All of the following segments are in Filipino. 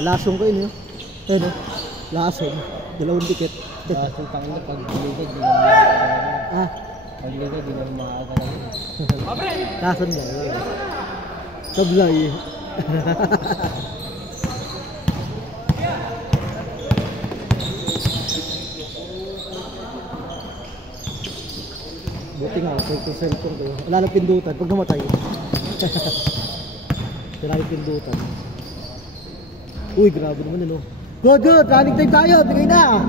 Lasong ko yun yun. Ayun o. Lasong. Dalawang dikit. Lasong tangin na pag-ligad, di na makakalaman. Ah? Pag-ligad, di na makakalaman. Lasong ba? Sablay. Buti nga, ito cellphone ko. Wala lang pindutan pag namatay. Wala lang pindutan. Uy, grabe naman ano. Good, good! Running time tayo! Bigay na!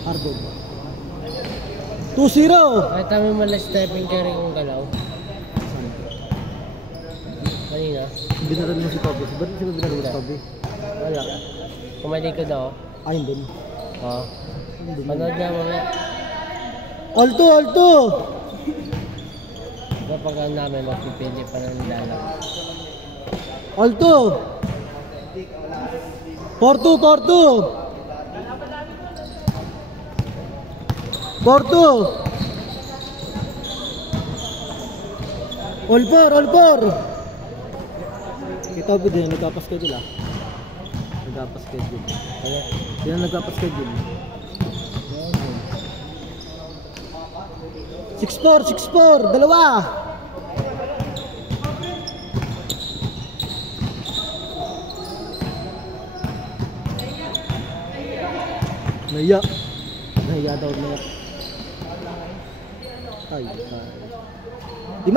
Hardon 2-0. Ay, tama mo na Stephen Curry kung galaw. Kanina? Binaran mo si Toby. Ba't siya binaran mo si Toby? Wala. Kumali ko daw. Ayun din. Oo. Panood niya mamaya. All 2. Kapag namin magpipili pa ng lalang. All 2. 4-2. 4-2. All 4. Kita ba din, nagpapaschedule ah. Nagpapaschedule. Kaya, sino nagpapaschedule? 6-4. Dalawa. Nahiya daw na. Ay. 5. 3.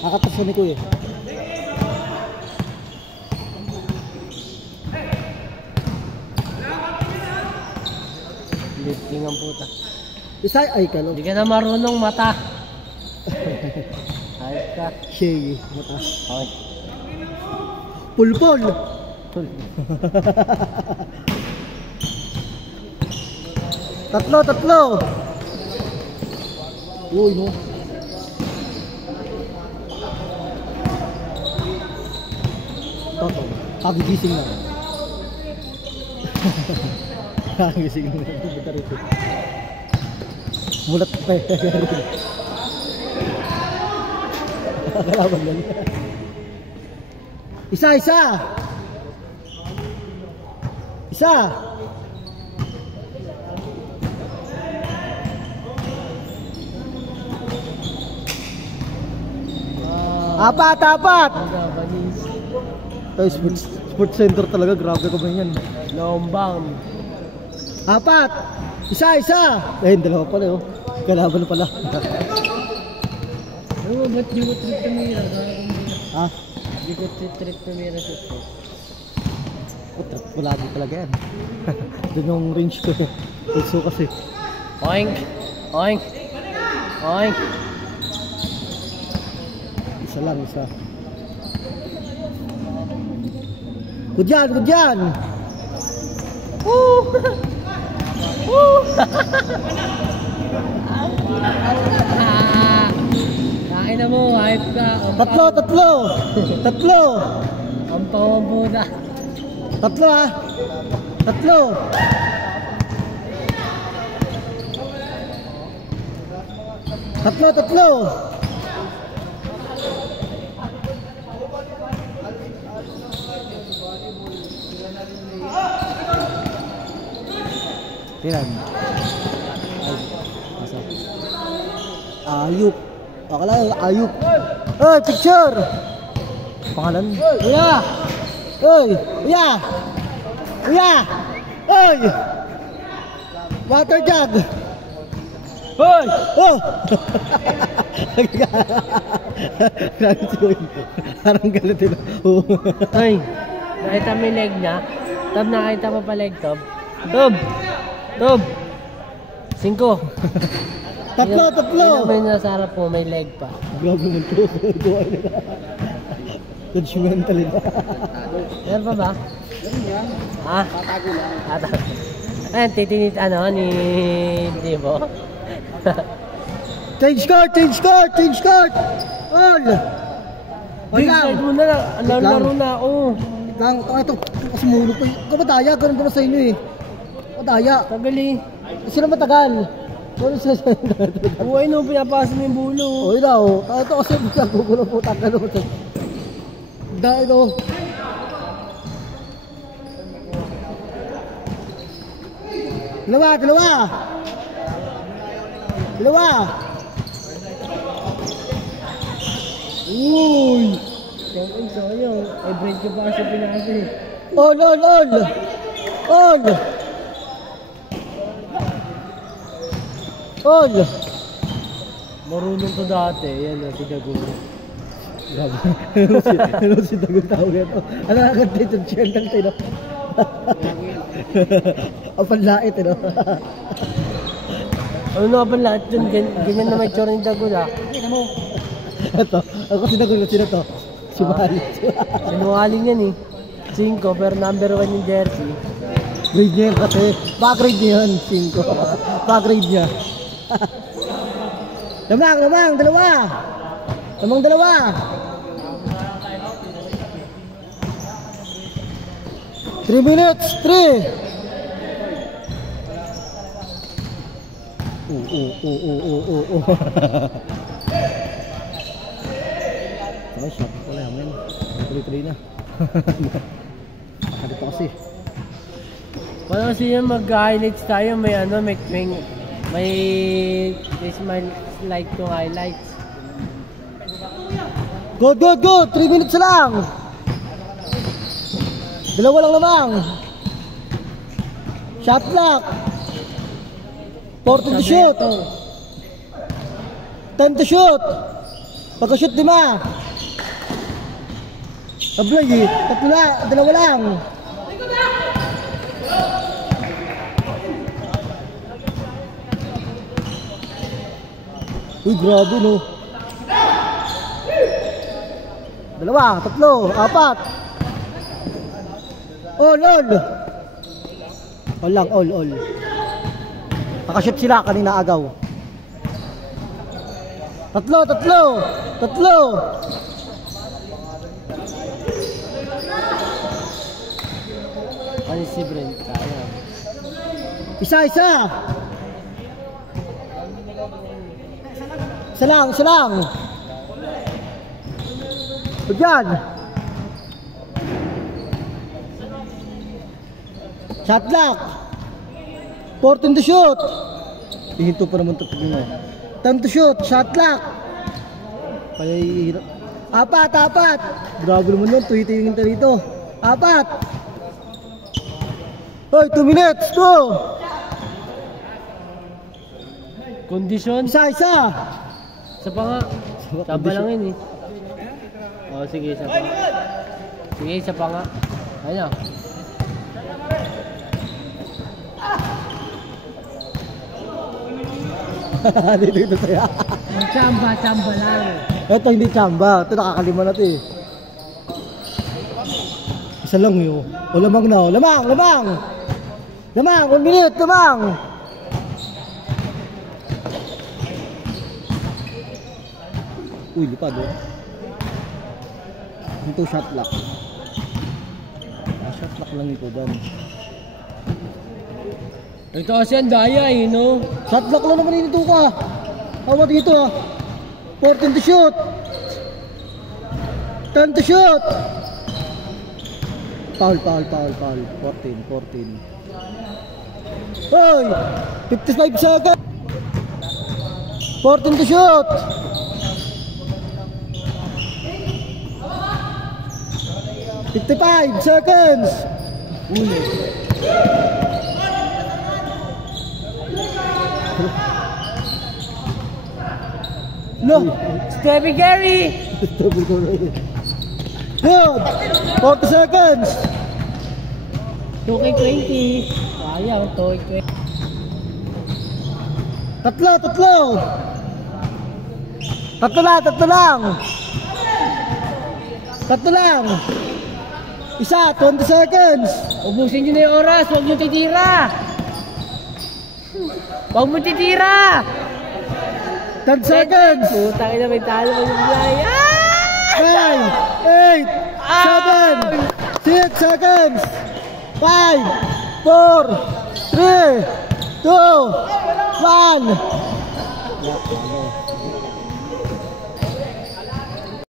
Nakataas ni Kuya. Lifting ang puta. Isa ay kalo. Hindi ka na marunong mata. Ayos ka. Shay, mata. Okay. Pulpol. 3. Uy, no. Toto, kagigising na. Kagigising na. Buta rito. Mulat pa eh. Kalaban lang. Isa. 4. Ito sports center talaga, grabe ko ba yan. Lombang. 4. Isa. Eh, dalawa pala oh. Kalaban pala. Ano, ba't di ko trip tumira? Ha? Di ko trip tumira siya. Trip ko lagi talaga yan. Doon yung range ko. Pulso kasi. Oink. Isa. Good yan. Woo! Kain na mo, hype ka. 3. Ang pamabuda. 3 ah. 3. Tiran. Ayup. Akala Ayup. Oy, picture. Pangalan? Kuya. Oy, kuya. Oy. Water jug. Hoy! Oh! Grabe si Kuya. Parang galit din. Ay, nakita mo yung leg niya? Tob, nakita mo pa leg, Tob? Tob! 5. 3. Tignan mo yung nasa harap mo, may leg pa. Grabe naman to. Judgmental ito. Meron pa ba? Ha? Tatago lang. Ayan, titinit ni Dibo. Change card! Change card! Change card! All! Decide mo na lang. Laro na ako. Lang, ito, kasi mulo ko. Kamataya, ganun ba na sa inyo eh? Kamataya. Tagal eh. Sino matagal? Buhay no, pinapasa mo yung bulo. O yun na o. Ito kasi nagkukulo po tagal o. Dahil o. Dalawa! Uy! Sayang. Ay, break ka pa kasi pinasa eh. All! Marunong to dati. Yan o, si Dagulo. Grabe. Ano si Dagong tao yan? Ano agad dito? Chill lang tayo. Ang panlait eh no? Ano na ba lahat dun? Ganyan na may tsura ni Dagulo. Ito. Ako si Dagong. Sino to? Si Mahal. Sinuwaling yan eh. 5 pero number 1 yung jersey. Grade niya yan kasi. Back-grade niya yun. 5. Back-grade niya. Lamang, dalawa. 3 minutes, 3. Ay, shot pala naman. Tuloy-tuloy na. Nakadito kasi. Paano siya mag-highlights tayo? May like to highlights. Go! 3 minutes lang. Dalawa lang naman. Shot block. 14 to shoot. 10 to shoot. Pagka-shoot 5. Ablay, dalawa lang. Uy, grabe no. 2, 3, 4. All. All. Nakashoot sila kanina agaw. 3. Ano si Brent? Kaya. Isa. Isa lang. Diyan. Shot lock. 14 to shoot. Hihinto pa naman ito. 10 to shoot. Shot lock. Kaya ihirap. 4. Grabe naman yun. Tuhitingin tayo dito. 4. Hoy, 2 minutes. Go. Kondisyon? Isa. Isa pa nga. Saba lang yun eh. O sige, isa pa. Sige, isa pa nga. Ayun o. Dito tayo. Chamba lang. Ito hindi chamba. Ito nakakalima na ito eh. Isa lang yun. O lamang na. Lamang. 1 minute. Lamang. Uy, lipad oh. Ito shot lock. Shot lock lang ito dan. Ito kasi ang daya eh, no? Shot lock lang naman ito ka. Hawa dito ah. 14 to shoot. 10 to shoot. Foul. 14. Hoy! 55 seconds. 14 to shoot. 55 seconds. No. Stevie Gary! Good. 40 seconds. 2K20. Ayaw, 2K20. Tatlo lang. Isa, 20 seconds. Ubusin nyo na yung oras, huwag nyo titira! Huwag mo titira! 10 seconds. Putang ina, may talo ko yung fly. 9, 8, 7, 6 seconds. 5, 4, 3, 2, 1.